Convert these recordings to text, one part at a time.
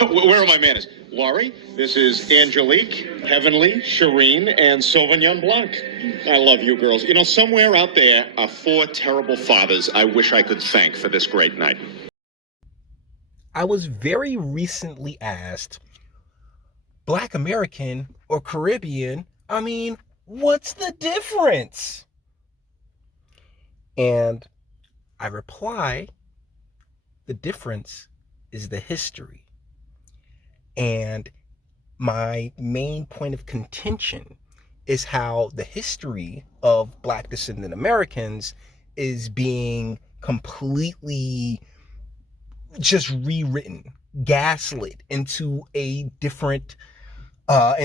Where are my manners? Laurie, this is Angelique, Heavenly, Shireen, and Sauvignon Blanc. I love you girls. You know, somewhere out there are 4 terrible fathers I wish I could thank for this great night. I was very recently asked, Black American or Caribbean, I mean, what's the difference? And I reply, the difference is the history. And my main point of contention is how the history of Black descendant Americans is being completely just rewritten, gaslit into a different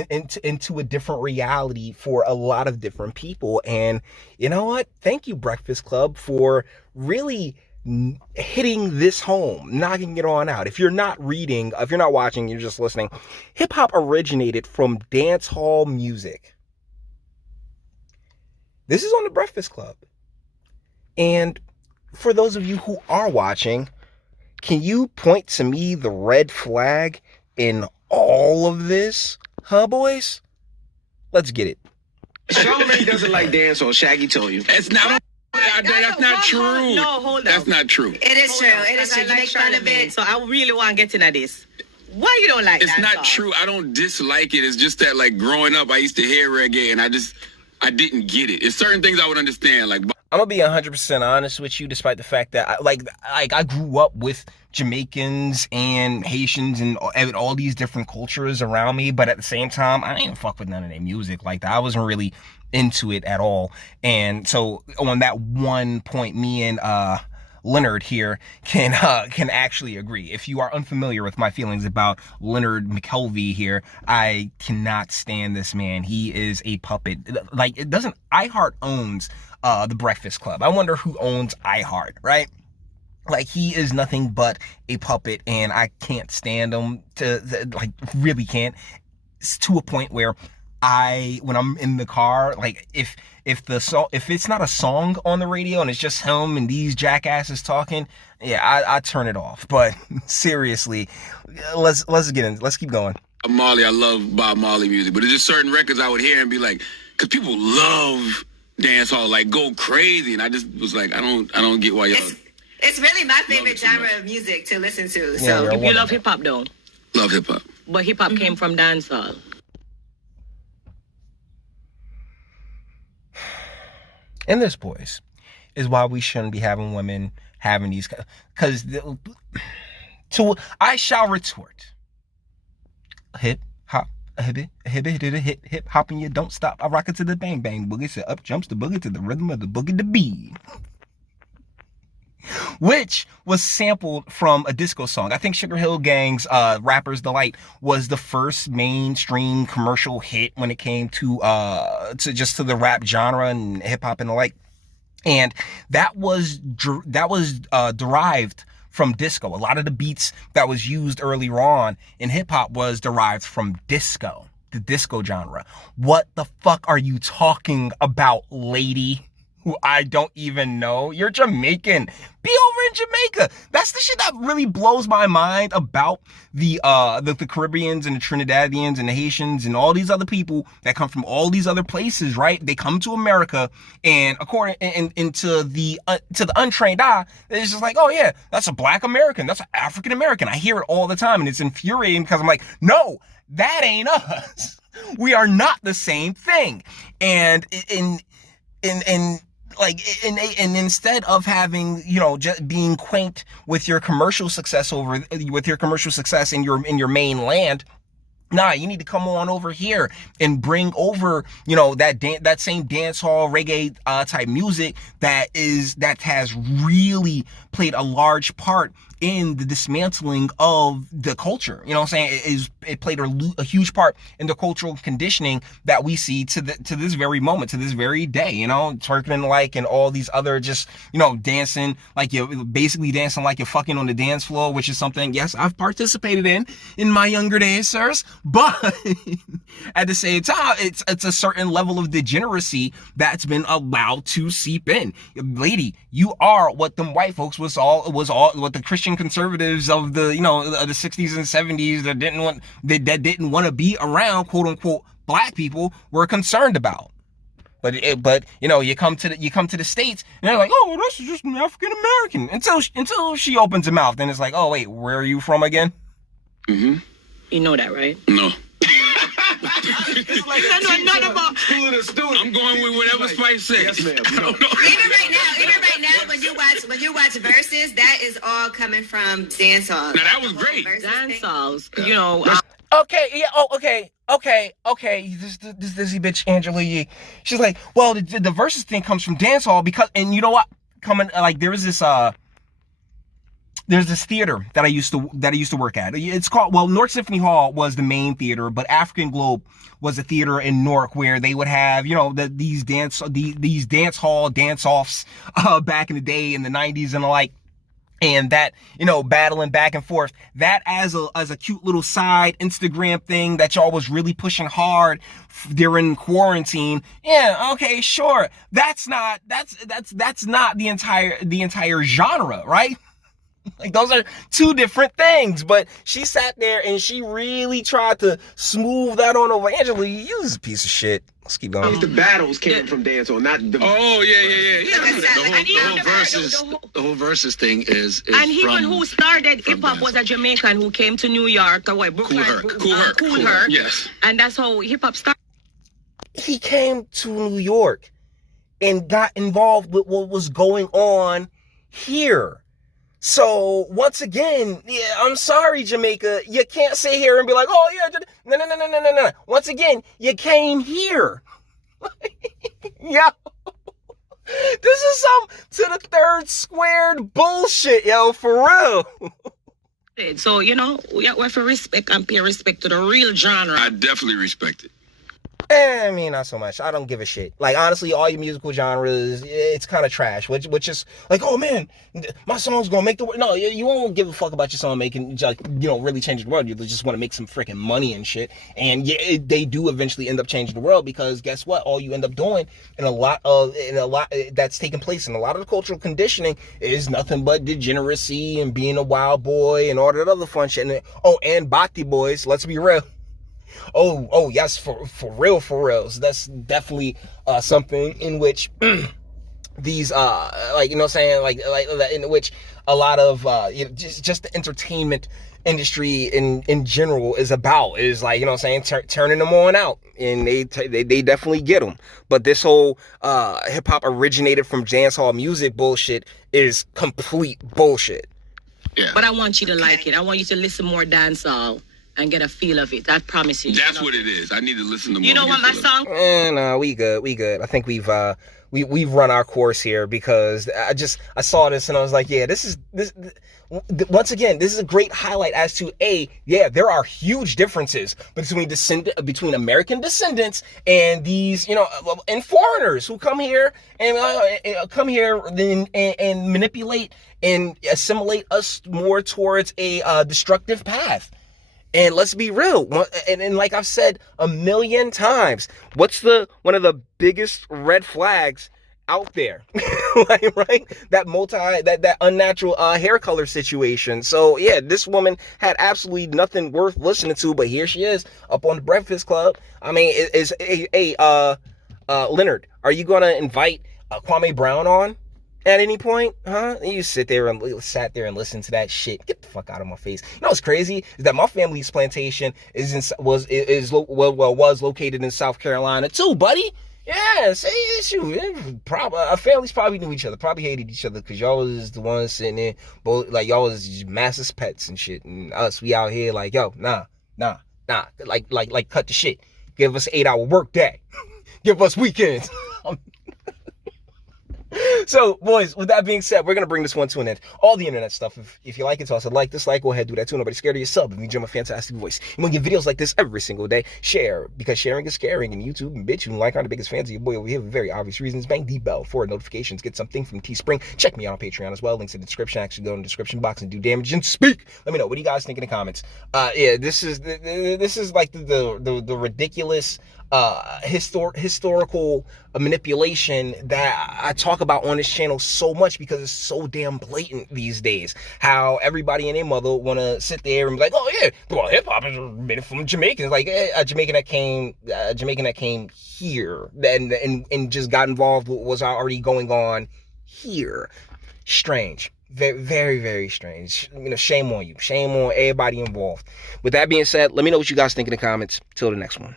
into a different reality for a lot of different people. And you know what? Thank you, Breakfast Club, for really hitting this home, knocking it on out. If you're not watching, you're just listening. Hip hop originated from dance hall music. This is on the Breakfast Club. And for those of you who are watching, can you point to me the red flag in all of this? Huh, boys? Let's get it. Charlamagne doesn't like dance hall. Shaggy told you. It's not. That's not true. No, hold on. That's not true. It is true. It is true. You make fun of it, so I really want to get into this. Why you don't like that? It's not true. I don't dislike it. It's just that, like, growing up, I used to hear reggae, and I didn't get it. It's certain things I would understand, like. I'm gonna be 100% honest with you, despite the fact that I grew up with Jamaicans and Haitians and all these different cultures around me, but at the same time, I ain't fuck with none of their music like that. I wasn't really into it at all. And so on that one point, me and Leonard here can actually agree. If you are unfamiliar with my feelings about Leonard McKelvey here, I cannot stand this man. He is a puppet. Like, iHeart owns the Breakfast Club. I wonder who owns iHeart, right? Like, he is nothing but a puppet, and I can't stand him really can't. It's to a point where when I'm in the car, like, if it's not a song on the radio and it's just him and these jackasses talking, yeah, I turn it off. But seriously, let's keep going. Marley, I love Bob Marley music, but there's just certain records I would hear and be like, because people love dance hall, like, go crazy, and I just was like, I don't get why y'all. It's really my favorite genre of music to listen to. Yeah, so you love hip hop, though. Love hip hop, but hip hop came from dancehall. And this, boys, is why we shouldn't be having women having these, because I shall retort. Hip hop, hip hop, and you don't stop. I rock it to the bang bang boogie. So up jumps the boogie to the rhythm of the boogie to beat, which was sampled from a disco song. I think Sugar Hill Gang's Rapper's Delight was the first mainstream commercial hit when it came to the rap genre and hip hop and the like. And that was derived from disco. A lot of the beats that was used earlier on in hip hop was derived from disco, the disco genre. What the fuck are you talking about, lady? Who I don't even know. You're Jamaican. Be over in Jamaica. That's the shit that really blows my mind about the Caribbeans and the Trinidadians and the Haitians and all these other people that come from all these other places, right? They come to America, and to the untrained eye, it's just like, oh yeah, that's a Black American, that's an African American. I hear it all the time, and it's infuriating because I'm like, no, that ain't us. We are not the same thing. And instead of having, just being quaint with your commercial success in your mainland, nah, you need to come on over here and bring over, that same dance hall reggae type music that has really played a large part in the dismantling of the culture. You know what I'm saying? It played a huge part in the cultural conditioning that we see to this very moment, to this very day, twerking and all these other just, dancing like you're basically dancing like you're fucking on the dance floor, which is something, yes, I've participated in my younger days, sirs. But at the same time, it's a certain level of degeneracy that's been allowed to seep in. Lady, you are what them white folks was all what the Christian Christian conservatives of the, of the 60s and 70s that didn't want to be around quote unquote black people were concerned about. But you come to the States and they're like, oh, this is just an African American until she opens her mouth and it's like, oh wait, where are you from again? You know that, right? No. It's like not about student. I'm going with whatever Spice says. Yes, ma'am. I don't know. Even right now, when you watch Versus, that is all coming from dancehall. Now, that was great. dance halls. Okay, yeah, okay. This dizzy bitch Angela Yee. She's like, well, the versus thing comes from dancehall because, and you know what? There's this theater that I used to work at. It's called, Newark Symphony Hall was the main theater, but African Globe was a theater in Newark where they would have, these dance hall dance-offs back in the day in the 90s and the like. And that, battling back and forth, that as a cute little side Instagram thing that y'all was really pushing hard during quarantine. Yeah, okay, sure. That's not the entire genre, right? Like, those are two different things. But she sat there and she really tried to smooth that on over. Angela, you was a piece of shit. Let's keep going. The battles came from dancehall, not the. Oh, yeah. The whole versus thing is And even from, who started hip hop was a Jamaican who came to New York. Brooklyn. Cool Herc. Yes. And that's how hip hop started. He came to New York and got involved with what was going on here. So once again, yeah, I'm sorry, Jamaica. You can't sit here and be like, oh yeah, no. Once again, you came here. Yo, this is some to the third squared bullshit, yo, for real. So, we have to respect and pay respect to the real genre. I definitely respect it. I mean, not so much. I don't give a shit. Like, honestly, all your musical genres, it's kind of trash. Which is like, oh man, my song's gonna make the world. No, you won't give a fuck about your song making, really changing the world. You just want to make some freaking money and shit. And yeah, they do eventually end up changing the world because guess what? All you end up doing in a lot that's taking place in a lot of the cultural conditioning is nothing but degeneracy and being a wild boy and all that other fun shit. And Bhakti boys. Let's be real. Oh yes, for real. So that's definitely something in which these in which a lot of just the entertainment industry in general is about, is like, turning them on out, and they definitely get them. But this whole hip hop originated from dancehall music bullshit is complete bullshit. Yeah. But I want you to like it. I want you to listen more dancehall and get a feel of it. I promise you. That's what it is. I need to listen to more. You don't want my song? No, we good. I think we've run our course here because I saw this and I was like, yeah, this once again, this is a great highlight as to there are huge differences between American descendants and these, and foreigners who come here and and manipulate and assimilate us more towards a destructive path. And let's be real, and like I've said a million times, what's one of the biggest red flags out there? Right? That unnatural hair color situation. So yeah, this woman had absolutely nothing worth listening to, but here she is up on the Breakfast Club. I mean, Leonard, are you gonna invite Kwame Brown on at any point? Huh? You sat there and listened to that shit. Get the fuck out of my face. You know what's crazy is that my family's plantation was located in South Carolina too, buddy. Yeah, our families probably knew each other, probably hated each other because y'all was the ones sitting there, both like y'all was just massive pets and shit, and us, we out here like, yo, nah, like cut the shit. Give us an 8-hour work day. Give us weekends. So, boys, with that being said, we're going to bring this one to an end. All the internet stuff, if you like it, toss a like, dislike, go ahead, do that too. Nobody's scared of your sub. If you enjoy my fantastic voice, and we get videos like this every single day. Share, because sharing is caring. And YouTube and Bitchute and like are the biggest fans of your boy over here for very obvious reasons. Bang the bell for notifications. Get something from Teespring. Check me out on Patreon as well. Links in the description. Actually, go in the description box and do damage and speak. Let me know. What do you guys think in the comments? This is like the ridiculous historical manipulation that I talk about on this channel so much because it's so damn blatant these days. How everybody and their mother want to sit there and be like, oh yeah, well, hip hop is made from Jamaicans. Like a Jamaican that came here and just got involved with what was already going on here. Strange. Very, very, very strange. Shame on you. Shame on everybody involved. With that being said, let me know what you guys think in the comments. Till the next one.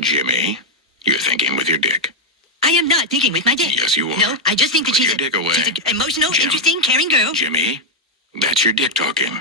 Jimmy, you're thinking with your dick. I am not thinking with my dick. Yes, you are. No, I just think that Put she's your dick away. she's an emotional, Jim. interesting, caring girl. Jimmy, that's your dick talking.